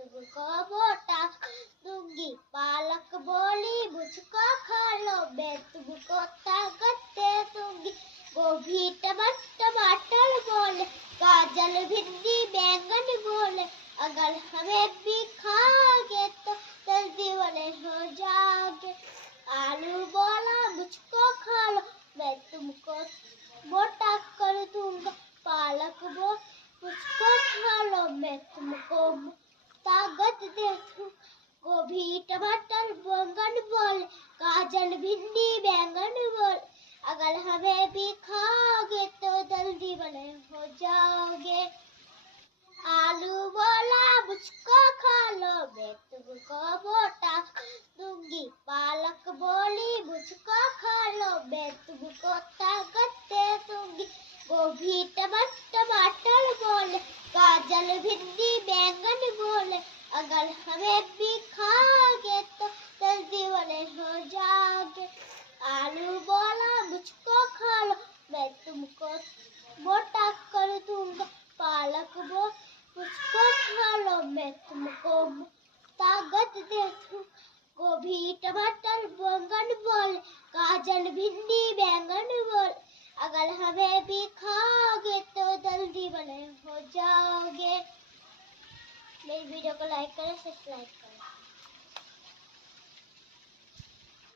तुमको बोटा दूंगी, पालक बोली मुझको खा लो, मैं तुमको ताकत दे दूंगी। गोभी टमाटर बोले, गाजर भिंडी बैंगन बोले, अगर हमें भी खाओगे तो जल्दी बड़े हो जाओगे। आलू बोला मुझको खा लो, मैं तुमको मोटा कर दूंगा। पालक बोल मुझको खा लो, मैं तुमको ताकत दे दूं। गोभी टमाटर बैंगन बोले, गाजर भिंडी बैंगन बोले, अगर हमें भी खाओगे तो जल्दी बड़े हो जाओगे। आलू बोला मुझको खा लो, मैं तुमको मोटा दूंगी। पालक बोली मुझको खा लो, मैं तुमको ताकत दे दूंगी। गोभी टमाटर बोले, गाजर भिंडी बैंगन बोले, अगर हमें भी खाओगे तो जल्दी बड़े हो जाओगे। आलू बोला मुझको खा लो, मैं तुमको मोटा कर दूंगा। पालक बोल मुझको खा लो, मैं तुमको ताकत दे दूं। गोभी टमाटर बैंगन बोले, गाजर भिंडी बैंगन बोले, अगर हमें भी खाओगे तो जल्दी बड़े हो जाओगे। मेरी वीडियो को लाइक करें, सब्सक्राइब